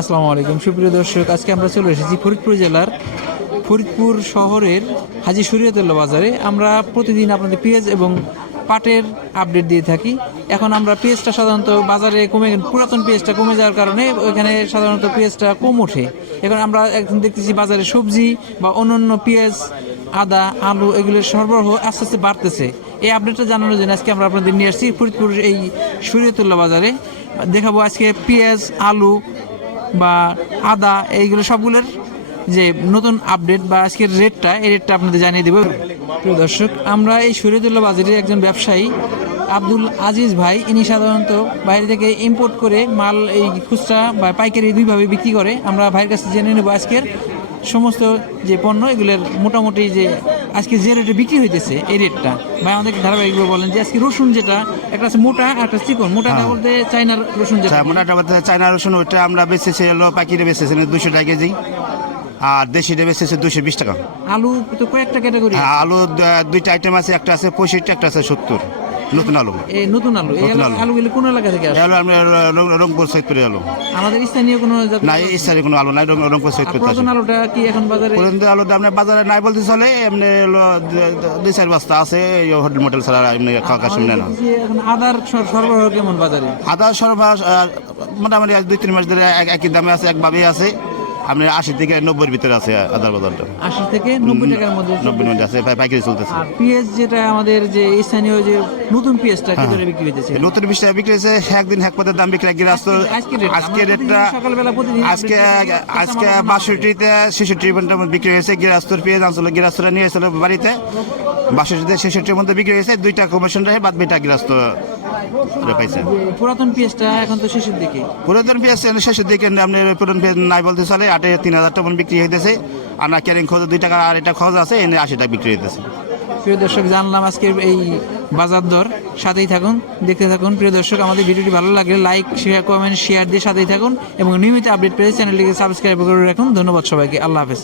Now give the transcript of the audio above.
আসসালামু আলাইকুম। সুপ্রিয় দর্শক, আজকে আমরা চলে এসেছি ফরিদপুর জেলার ফরিদপুর শহরের হাজি শরীয়তুল্লাহ বাজারে। আমরা প্রতিদিন আপনাদের পেঁয়াজ এবং পাটের আপডেট দিয়ে থাকি। এখন আমরা পেঁয়াজটা সাধারণত বাজারে কমে পুরাতন পেঁয়াজটা কমে যাওয়ার কারণে ওইখানে সাধারণত পেঁয়াজটা কম ওঠে। এখন আমরা এখন দেখতেছি বাজারে সবজি বা অন্যান্য পেঁয়াজ, আদা, আলু এগুলোর সরবরাহ আস্তে আস্তে বাড়তেছে। এই আপডেটটা জানানোর জন্য আজকে আমরা আপনাদের নিয়ে আসছি ফরিদপুর এই শরীয়তুল্লাহ বাজারে। দেখাবো আজকে পেঁয়াজ, আলু বা আদা, এইগুলো সবগুলোর যে নতুন আপডেট বা আজকের রেটটা এই রেটটা আপনাদের জানিয়ে দেবো। প্রিয় দর্শক, আমরা এই শরীয়তুল্লাহ বাজারের একজন ব্যবসায়ী, আব্দুল আজিজ ভাই, ইনি সাধারণত বাইরে থেকে ইম্পোর্ট করে মাল এই খুচরা বা পাইকারি দুইভাবে বিক্রি করে। আমরা ভাইয়ের কাছে জেনে নেব আজকের সমস্ত যে পণ্য, এগুলোর মোটামুটি যে আজকে যে রেটে বিক্রি হইতেছে এই রেটটা ভাই আমাদেরকে ধারাবাহিকভাবে বলেন যে আজকে রসুন যেটা একটা আছে মোটা আর একটা চিকন। মোটা না বলতে চাইনার রসুন যেটা। মোটাটা বলতে চাইনার রসুন ওইটা আমরা বেচেছি হলো পাখিরে বেচেছি দুশো টাকা কেজি। আর দেশি ডেবে শেষে দুশো বিশ টাকা। আলু তো কয়েকটা ক্যাটাগরি আলু দুইটা আইটেম আছে একটা আছে পঁয়ষট্টি একটা আছে সত্তর। নতুন আলু। এই নতুন আলু। এই আলু- আলু। আলুগুলো কোন এলাকা থেকে আসে? আলু আমরা রংপুর সৈয়দপুরে আলু। আমাদের স্থানীয় কোনো জাতের না এই কোনো আলু নাই রংপুর সৈয়দপুর পুরাতন আলুটা কি এখন বাজারে পুরন্ত আলুটা আপনার বাজারে নাই বলতে চলে এমনি দুই চার বস্তা আছে হোটেল মোটেল ছাড়া এমনি খাওয়া নেয় না। এখন আদার সর- সরবরাহ কেমন বাজারে? আদা সরবরাহ মোটামুটি দুই তিন মাস ধরে এক- একই দামে আছে একভাবেই আছে। আপনার আশি থেকে নব্বইয়ের ভিতরে আছে আদার বাজারটা। আশি থেকে নব্বই টাকার মধ্যে নব্বই মধ্যে আছে পাইকারি চলতেছে। আর পেঁয়াজ যেটা আমাদের যে স্থানীয় যে নতুন পেঁয়াজটা। কি করে বিক্রি হইতেছে? নতুন বিশ বিক্রি হয়েছে একদিন এক পদের দাম বিক্রি একদিন আসতো আজকে- রেটটা সকালবেলা প্রতিদিন আজকে আজকে বাষট্টিতে ছেষট্টি পর্যন্ত বিক্রি হয়েছে গিরাস্তর পেঁয়াজ আনছিল গিরাস্তরা নিয়ে এসেছিল বাড়িতে। বাষট্টিতে ছেষট্টির মধ্যে বিক্রি হয়েছে দুইটা কমিশন রয়ে বাদ বিটা গিরাস্ত যে পুরাতন পেঁয়াজটা এখন তো শেষের দিকে। পুরাতন পেঁয়াজ শেষের দিকে পুরাতন পেঁয়াজ নাই বলতে চলে আটে তিন হাজার টাকা বিক্রি হইতেছে। আর না ক্যারিং খোঁজ দুই টাকা আর এটা খরচ আছে এনে আশি টাকা বিক্রি হইতেছে। প্রিয় দর্শক জানলাম আজকের এই বাজার দর। সাথেই থাকুন দেখতে থাকুন। প্রিয় দর্শক আমাদের ভিডিওটি ভালো লাগলে লাইক শেয়ার কমেন্ট শেয়ার দিয়ে সাথেই থাকুন এবং নিয়মিত আপডেট পেয়ে চ্যানেলটিকে সাবস্ক্রাইব করে রাখুন। ধন্যবাদ সবাইকে। আল্লাহ হাফেজ।